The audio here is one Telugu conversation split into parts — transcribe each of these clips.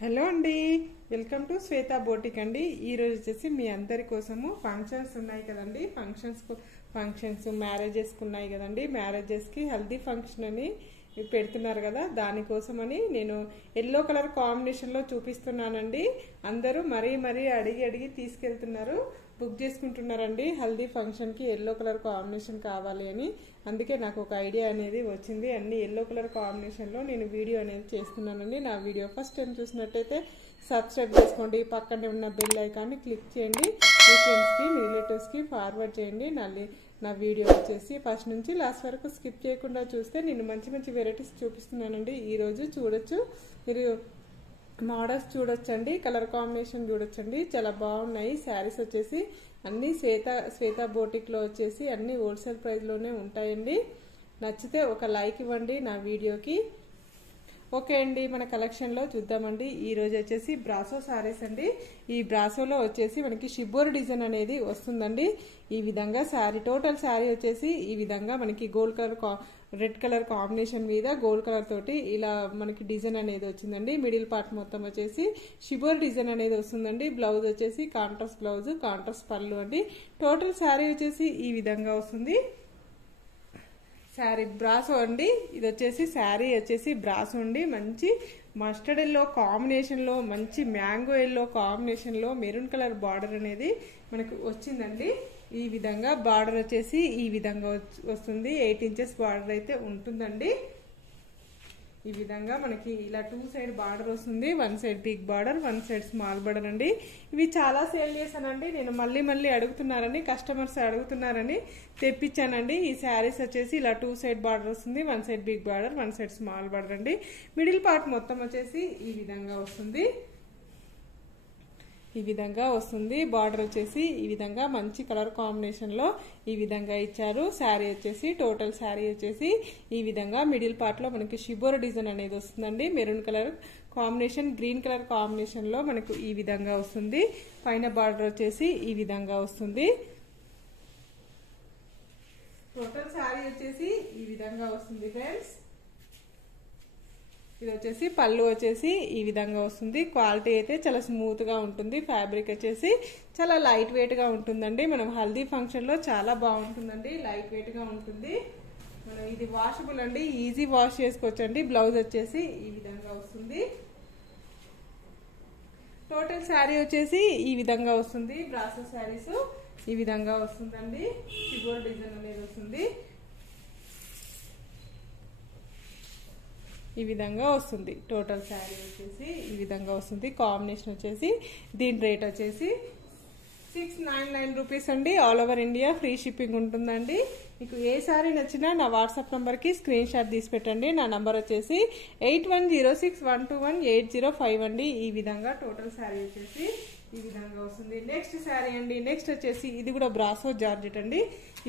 హలో అండి, వెల్కమ్ టు శ్వేత బోటిక్ అండి. ఈరోజు వచ్చేసి మీ అందరి కోసము ఫంక్షన్స్ ఉన్నాయి కదండి. ఫంక్షన్స్ మ్యారేజెస్కి ఉన్నాయి కదండి. మ్యారేజెస్కి హల్దీ ఫంక్షన్ అని పెడుతున్నారు కదా, దానికోసమని నేను ఎల్లో కలర్ కాంబినేషన్లో చూపిస్తున్నానండి. అందరూ మరీ అడిగి తీసుకెళ్తున్నారు, బుక్ చేసుకుంటున్నారండి. హల్దీ ఫంక్షన్కి ఎల్లో కలర్ కాంబినేషన్ కావాలి అని. అందుకే నాకు ఒక ఐడియా అనేది వచ్చింది. అన్ని ఎల్లో కలర్ కాంబినేషన్లో నేను వీడియో అనేది చేస్తున్నానండి. నా వీడియో ఫస్ట్ టైం చూసినట్టయితే సబ్స్క్రైబ్ చేసుకోండి, పక్కనే ఉన్న బెల్ ఐకాన్ని క్లిక్ చేయండి. మీ ఫ్రెండ్స్కి మీ రిలేటివ్స్కి ఫార్వర్డ్ చేయండి. నా వీడియో వచ్చేసి ఫస్ట్ నుంచి లాస్ట్ వరకు స్కిప్ చేయకుండా చూస్తే నేను మంచి వెరైటీస్ చూపిస్తున్నానండి. ఈరోజు చూడొచ్చు, మీరు మోడల్స్ చూడొచ్చండి, కలర్ కాంబినేషన్ చూడొచ్చండి. చాలా బాగున్నాయి. శారీస్ వచ్చేసి అన్నీ శ్వేత బోటిక్లో వచ్చేసి అన్నీ హోల్సేల్ ప్రైస్లోనే ఉంటాయండి. నచ్చితే ఒక లైక్ ఇవ్వండి నా వీడియోకి. ఓకే అండి, మన కలెక్షన్లో చూద్దామండి. ఈరోజు వచ్చేసి బ్రాసో శారీస్ అండి. ఈ బ్రాసోలో వచ్చేసి మనకి షిబ్బోర్ డిజైన్ అనేది వస్తుందండి. ఈ విధంగా శారీ, టోటల్ శారీ వచ్చేసి ఈ విధంగా మనకి gold colour red colour combination మీద గోల్డ్ కలర్ తోటి ఇలా మనకి డిజైన్ అనేది వచ్చిందండి. మిడిల్ పార్ట్ మొత్తం వచ్చేసి షిబ్బోర్ డిజైన్ అనేది వస్తుందండి. బ్లౌజ్ వచ్చేసి కాంట్రాస్ట్ బ్లౌజ్, కాంట్రాస్ట్ పళ్ళు అండి. టోటల్ శారీ వచ్చేసి ఈ విధంగా వస్తుంది. శారీ బ్రాసో అండి. ఇది వచ్చేసి శారీ వచ్చేసి బ్రాసో అండి. మంచి మస్టర్డ్ ఎల్లో కాంబినేషన్లో, మంచి మ్యాంగో ఎల్లో కాంబినేషన్లో మెరూన్ కలర్ బార్డర్ అనేది మనకు వచ్చిందండి. ఈ విధంగా బార్డర్ వచ్చేసి ఈ విధంగా వస్తుంది. 8 ఇంచెస్ బార్డర్ అయితే ఉంటుందండి. ఈ విధంగా మనకి ఇలా 2 సైడ్ బార్డర్ వస్తుంది. 1 side big border, 1 side small border అండి. ఇవి చాలా సేల్ చేశానండి నేను. మళ్ళీ అడుగుతున్నారని, కస్టమర్స్ అడుగుతున్నారని తెప్పించానండి. ఈ శారీస్ వచ్చేసి ఇలా 2 సైడ్ బార్డర్ వస్తుంది. 1 side big border, 1 side small border అండి. మిడిల్ పార్ట్ మొత్తం వచ్చేసి ఈ విధంగా వస్తుంది. ఈ విధంగా వస్తుంది. బార్డర్ వచ్చేసి ఈ విధంగా మంచి కలర్ కాంబినేషన్లో ఈ విధంగా ఇచ్చారు. శారీ వచ్చేసి టోటల్ శారీ వచ్చేసి ఈ విధంగా మిడిల్ పార్ట్లో మనకి షిబ్బోర్ డిజైన్ అనేది వస్తుందండి. Maroon colour combination, green colour కాంబినేషన్లో మనకు ఈ విధంగా వస్తుంది. పైన బార్డర్ వచ్చేసి ఈ విధంగా వస్తుంది. టోటల్ శారీ వచ్చేసి ఈ విధంగా వస్తుంది ఫ్రెండ్స్. ఇది వచ్చేసి పళ్ళు వచ్చేసి ఈ విధంగా వస్తుంది. క్వాలిటీ అయితే చాలా స్మూత్ గా ఉంటుంది. ఫ్యాబ్రిక్ వచ్చేసి చాలా లైట్ వెయిట్ గా ఉంటుందండి. మనం హల్దీ ఫంక్షన్ లో చాలా బాగుంటుందండి, లైట్ వెయిట్ గా ఉంటుంది. మనం ఇది వాషబుల్ అండి, ఈజీ వాష్ చేసుకోవచ్చండి. బ్లౌజ్ వచ్చేసి ఈ విధంగా వస్తుంది. టోటల్ శారీ వచ్చేసి ఈ విధంగా వస్తుంది. బ్రాసో శారీస్ ఈ విధంగా వస్తుందండి. షిబ్బోర్ డిజైన్ అనేది వస్తుంది. ఈ విధంగా వస్తుంది. టోటల్ శారీ వచ్చేసి ఈ విధంగా వస్తుంది. కాంబినేషన్ వచ్చేసి దీని రేట్ వచ్చేసి 699 రూపీస్ అండి. All over India free shipping ఉంటుందండి. మీకు ఏ శారీ నచ్చినా నా వాట్సాప్ నంబర్కి స్క్రీన్ షాట్ తీసి పెట్టండి. నా నంబర్ వచ్చేసి 8106121805 అండి. ఈ విధంగా టోటల్ శారీ వచ్చేసి ఈ విధంగా వస్తుంది. నెక్స్ట్ శారీ అండి. నెక్స్ట్ వచ్చేసి ఇది కూడా బ్రాసో జార్జెట్ అండి.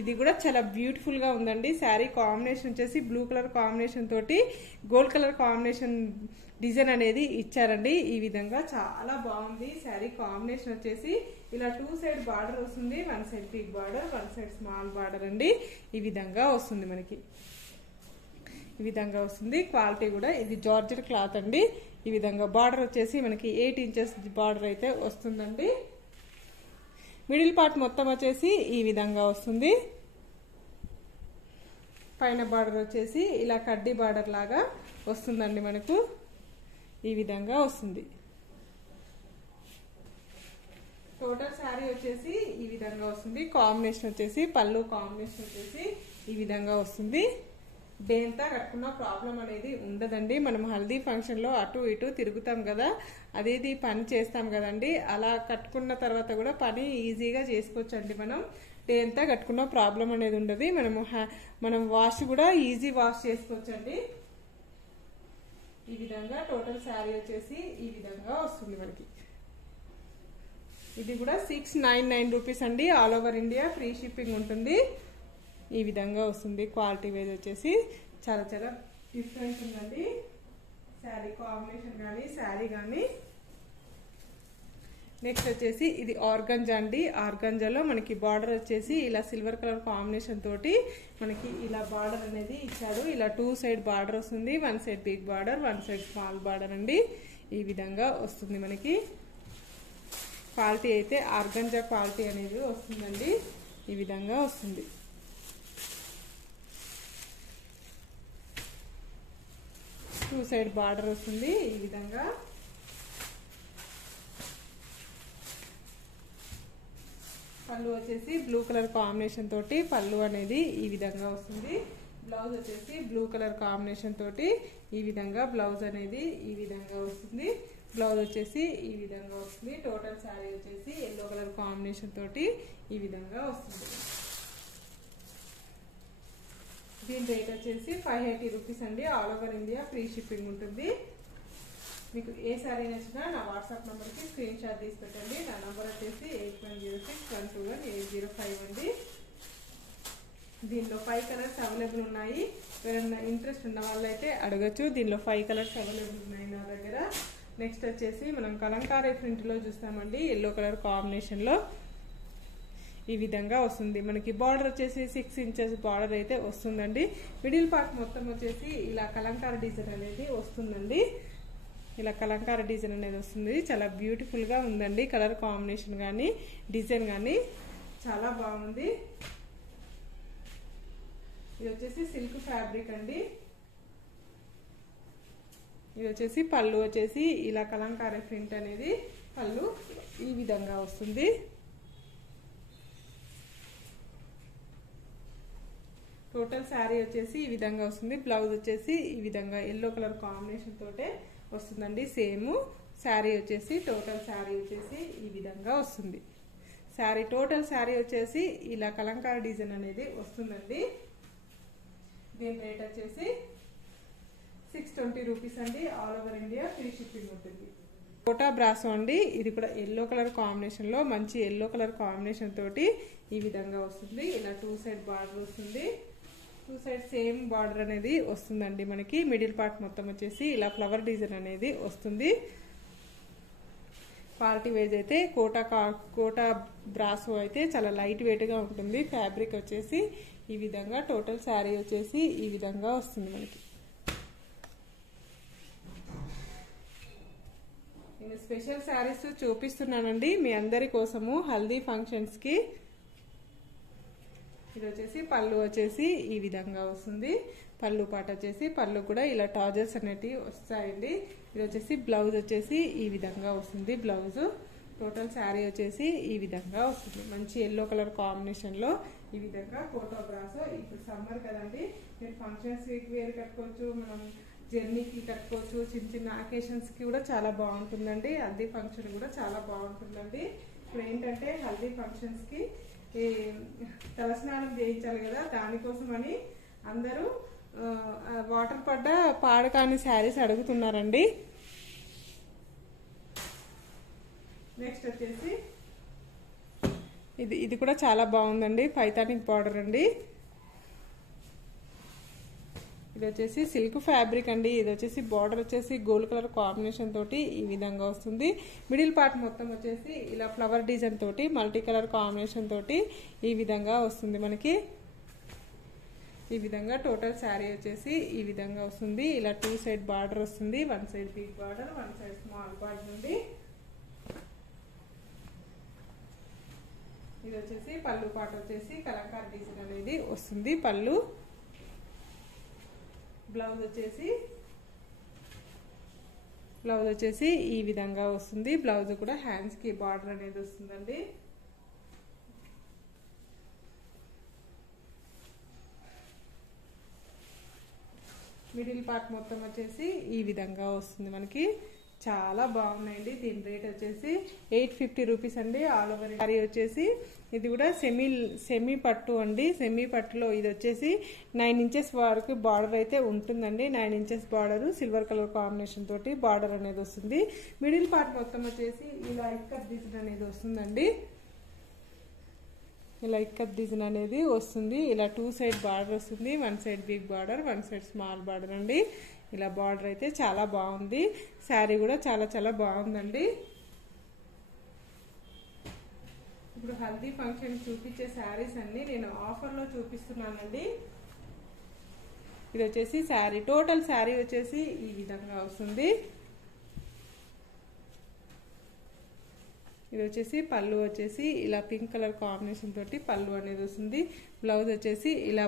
ఇది కూడా చాలా బ్యూటిఫుల్ గా ఉందండి. శారీ కాంబినేషన్ వచ్చేసి బ్లూ కలర్ కాంబినేషన్ తోటి గోల్డ్ కలర్ కాంబినేషన్ డిజైన్ అనేది ఇచ్చారండి. ఈ విధంగా చాలా బాగుంది. శారీ కాంబినేషన్ వచ్చేసి ఇలా 2 సైడ్ బార్డర్ వస్తుంది. 1 side big border, 1 side small border అండి. ఈ విధంగా వస్తుంది మనకి. ఈ విధంగా వస్తుంది. క్వాలిటీ కూడా ఇది జార్జెట్ క్లాత్ అండి. ఈ విధంగా బార్డర్ వచ్చేసి మనకి 8 ఇంచెస్ బార్డర్ అయితే వస్తుందండి. మిడిల్ పార్ట్ మొత్తం వచ్చేసి ఈ విధంగా వస్తుంది. పైన బార్డర్ వచ్చేసి ఇలా కడ్డీ బార్డర్ లాగా వస్తుందండి మనకు. ఈ విధంగా వస్తుంది. టోటల్ శారీ వచ్చేసి ఈ విధంగా వస్తుంది. కాంబినేషన్ వచ్చేసి పళ్ళు కాంబినేషన్ వచ్చేసి ఈ విధంగా వస్తుంది. దేంతా కట్టుకున్న ప్రాబ్లం అనేది ఉండదండి. మనం హల్దీ ఫంక్షన్ లో అటు ఇటు తిరుగుతాం కదా, అదేది పని చేస్తాం కదండి. అలా కట్టుకున్న తర్వాత కూడా పని ఈజీగా చేసుకోవచ్చండి. మనం దేంతా కట్టుకున్న ప్రాబ్లం అనేది ఉండదు. మనం వాష్ కూడా ఈజీ వాష్ చేసుకోవచ్చండి. ఈ విధంగా టోటల్ శారీ వచ్చేసి ఈ విధంగా వస్తుంది మనకి. ఇది కూడా 699 రూపీస్ అండి. All over India free shipping ఉంటుంది. ఈ విధంగా వస్తుంది. క్వాలిటీ వైజ్ వచ్చేసి చాలా డిఫరెంట్ ఉందండి. శారీ కాంబినేషన్ కానీ శారీ కానీ. నెక్స్ట్ వచ్చేసి ఇది ఆర్గంజా అండి. ఆర్గంజాలో మనకి బార్డర్ వచ్చేసి ఇలా సిల్వర్ కలర్ కాంబినేషన్ తోటి మనకి ఇలా బార్డర్ అనేది ఇచ్చాడు. ఇలా 2 సైడ్ బార్డర్ వస్తుంది. 1 side big border, 1 side small border అండి. ఈ విధంగా వస్తుంది మనకి. క్వాలిటీ అయితే ఆర్గంజా క్వాలిటీ అనేది వస్తుందండి. ఈ విధంగా వస్తుంది. టూ సైడ్ బార్డర్ వస్తుంది ఈ విధంగా. పళ్ళు వచ్చేసి బ్లూ కలర్ కాంబినేషన్ తోటి పళ్ళు అనేది ఈ విధంగా వస్తుంది. బ్లౌజ్ వచ్చేసి బ్లూ కలర్ కాంబినేషన్ తోటి ఈ విధంగా బ్లౌజ్ అనేది ఈ విధంగా వస్తుంది. బ్లౌజ్ వచ్చేసి ఈ విధంగా వస్తుంది. టోటల్ శారీ వచ్చేసి ఎల్లో కలర్ కాంబినేషన్ తోటి ఈ విధంగా వస్తుంది. దీని రేట్ వచ్చేసి 580 రూపీస్ అండి. All over India free shipping ఉంటుంది. మీకు ఏ శారీ నచ్చినా నా వాట్సాప్ నెంబర్కి స్క్రీన్ షాట్ తీసి పెట్టండి. నా నెంబర్ వచ్చేసి 8106121805 అండి. దీనిలో 5 కలర్స్ అవైలబుల్ ఉన్నాయి. ఎవరైనా ఇంట్రెస్ట్ ఉన్న వాళ్ళైతే అడగచ్చు. దీనిలో 5 కలర్స్ అవైలబుల్ ఉన్నాయి నా దగ్గర. నెక్స్ట్ వచ్చేసి మనం కలంకారీ ప్రింట్లో చూస్తామండి. ఎల్లో కలర్ కాంబినేషన్లో ఈ విధంగా వస్తుంది. మనకి బార్డర్ వచ్చేసి 6 ఇంచెస్ బార్డర్ అయితే వస్తుందండి. మిడిల్ పార్ట్ మొత్తం వచ్చేసి ఇలా కలంకారీ డిజైన్ అనేది వస్తుందండి. ఇలా కలంకారీ డిజైన్ అనేది వస్తుంది. చాలా బ్యూటిఫుల్గా ఉందండి. కలర్ కాంబినేషన్ కానీ డిజైన్ కానీ చాలా బాగుంది. ఇది వచ్చేసి సిల్క్ ఫ్యాబ్రిక్ అండి. ఇది వచ్చేసి పళ్ళు వచ్చేసి ఇలా కలంకారీ ప్రింట్ అనేది పళ్ళు ఈ విధంగా వస్తుంది. టోటల్ శారీ వచ్చేసి ఈ విధంగా వస్తుంది. బ్లౌజ్ వచ్చేసి ఈ విధంగా ఎల్లో కలర్ కాంబినేషన్ తోటే వస్తుందండి. సేమ్ శారీ వచ్చేసి టోటల్ శారీ వచ్చేసి ఈ విధంగా వస్తుంది. శారీ టోటల్ శారీ వచ్చేసి ఇలా కలంకారీ డిజైన్ అనేది వస్తుందండి. దీని రేట్ వచ్చేసి 620 రూపీస్ అండి. All over India free shipping ఉంటుంది. కోటా బ్రాసో అండి. ఇది కూడా ఎల్లో కలర్ కాంబినేషన్ లో మంచి ఎల్లో కలర్ కాంబినేషన్ తోటి ఈ విధంగా వస్తుంది. ఇలా 2 సైడ్ బార్డర్ వస్తుంది. 2 సైడ్ సేమ్ బార్డర్ అనేది వస్తుందండి మనకి. మిడిల్ పార్ట్ మొత్తం వచ్చేసి ఇలా ఫ్లవర్ డిజైన్ అనేది వస్తుంది. క్వాలిటీ వైజ్ అయితే కోటా బ్రాసో అయితే చాలా లైట్ వెయిట్ గా ఉంటుంది. ఫ్యాబ్రిక్ వచ్చేసి ఈ విధంగా టోటల్ శారీ వచ్చేసి ఈ విధంగా వస్తుంది మనకి. నేను స్పెషల్ శారీస్ చూపిస్తున్నానండి మీ అందరి కోసము హల్దీ ఫంక్షన్స్ కి. ఇది వచ్చేసి పళ్ళు వచ్చేసి ఈ విధంగా వస్తుంది. పళ్ళు పాట వచ్చేసి పళ్ళు కూడా ఇలా టాజర్స్ అనేటివి వస్తాయండి. ఇది వచ్చేసి బ్లౌజ్ వచ్చేసి ఈ విధంగా వస్తుంది. బ్లౌజ్ టోటల్ శారీ వచ్చేసి ఈ విధంగా వస్తుంది. మంచి ఎల్లో కలర్ కాంబినేషన్ లో ఈ విధంగా కోటా బ్రాసో. ఇప్పుడు సమ్మర్ కదండి, మీరు ఫంక్షన్స్ వేర్ కట్టుకోవచ్చు, మనం జర్నీకి కట్టుకోవచ్చు. చిన్న చిన్న అకేషన్స్ కి కూడా చాలా బాగుంటుందండి. హల్దీ ఫంక్షన్ కూడా చాలా బాగుంటుందండి. ఇప్పుడు ఏంటంటే హల్దీ ఫంక్షన్స్ కి తలస్నానం చేయించాలి కదా, దానికోసం అని అందరూ వాటర్ పడ్డ పాడు కాని శారీస్ అడుగుతున్నారండి. నెక్స్ట్ వచ్చేసి ఇది కూడా చాలా బాగుందండి. పైతానిక్ బార్డర్ అండి. ఇది వచ్చేసి సిల్క్ ఫ్యాబ్రిక్ అండి. ఇది వచ్చేసి బార్డర్ వచ్చేసి గోల్డ్ కలర్ కాంబినేషన్ తోటి ఈ విధంగా వస్తుంది. మిడిల్ పార్ట్ మొత్తం వచ్చేసి ఇలా ఫ్లవర్ డిజైన్ తోటి మల్టీ కలర్ కాంబినేషన్ తోటి ఈ విధంగా వస్తుంది మనకి. ఈ విధంగా టోటల్ శారీ వచ్చేసి ఈ విధంగా వస్తుంది. ఇలా 2 సైడ్ బార్డర్ వస్తుంది. 1 side big border, 1 side small border ఉంది. ఇది వచ్చేసి పళ్ళు పాట వచ్చేసి కలంకారీ డిజైన్ అనేది వస్తుంది. పళ్ళు బ్లౌజ్ వచ్చేసి ఈ విధంగా వస్తుంది. బ్లౌజ్ కూడా హ్యాండ్స్ కి బార్డర్ అనేది వస్తుందండి. మిడిల్ పార్ట్ మొత్తం వచ్చేసి ఈ విధంగా వస్తుంది మనకి. చాలా బాగున్నాయండి. దీని రేట్ వచ్చేసి 850 రూపీస్ అండి. ఆల్ ఓవర్ శారీ వచ్చేసి ఇది కూడా సెమీ పట్టు అండి. సెమీ పట్టులో ఇది వచ్చేసి 9 ఇంచెస్ వరకు బార్డర్ అయితే ఉంటుందండి. 9 inches border silver colour combination తోటి బార్డర్ అనేది వస్తుంది. మిడిల్ పార్ట్ మొత్తం వచ్చేసి ఇలా ఇక్కత్ డిజైన్ అనేది వస్తుందండి. ఇలా ఇక్కత్ డిజైన్ అనేది వస్తుంది. ఇలా 2 సైడ్ బార్డర్ వస్తుంది. 1 side big border, 1 side small border అండి. ఇలా బార్డర్ అయితే చాలా బాగుంది. శారీ కూడా చాలా బాగుందండి. ఇప్పుడు హల్దీ ఫంక్షన్ చూపించే శారీస్ అన్ని నేను ఆఫర్లో చూపిస్తున్నానండి. ఇది వచ్చేసి శారీ టోటల్ శారీ వచ్చేసి ఈ విధంగా వస్తుంది. ఇది వచ్చేసి పళ్ళు వచ్చేసి ఇలా పింక్ కలర్ కాంబినేషన్ తోటి పళ్ళు అనేది వస్తుంది. బ్లౌజ్ వచ్చేసి ఇలా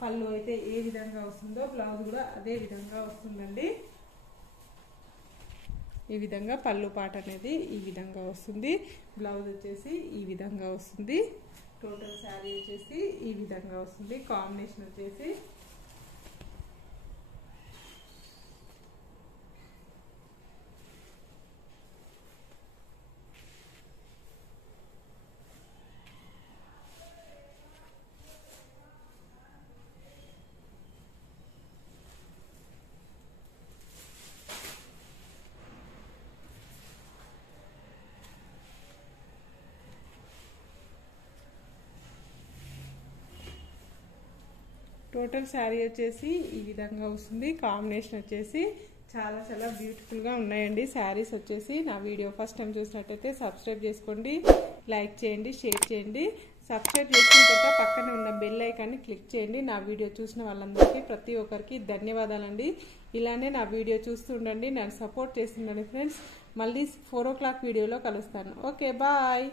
పళ్ళు అయితే ఏ విధంగా వస్తుందో బ్లౌజ్ కూడా అదే విధంగా వస్తుందండి. ఈ విధంగా పళ్ళు పాట అనేది ఈ విధంగా వస్తుంది. బ్లౌజ్ వచ్చేసి ఈ విధంగా వస్తుంది. టోటల్ శారీ వచ్చేసి ఈ విధంగా వస్తుంది. కాంబినేషన్ వచ్చేసి టోటల్ శారీ వచ్చేసి ఈ విధంగా వస్తుంది. కాంబినేషన్ వచ్చేసి చాలా చాలా బ్యూటిఫుల్గా ఉన్నాయండి. శారీస్ వచ్చేసి నా వీడియో ఫస్ట్ టైం చూసినట్టయితే సబ్స్క్రైబ్ చేసుకోండి, లైక్ చేయండి, షేర్ చేయండి. సబ్స్క్రైబ్ చేసిన తర్వాత పక్కన ఉన్న బెల్ ఐకాన్ని క్లిక్ చేయండి. నా వీడియో చూసిన వాళ్ళందరికీ ప్రతి ఒక్కరికి ధన్యవాదాలండి. ఇలానే నా వీడియో చూస్తూ ఉండండి, నన్ను సపోర్ట్ చేస్తుండండి ఫ్రెండ్స్. మళ్ళీ 4 o'clock వీడియోలో కలుస్తాను. Okay, bye.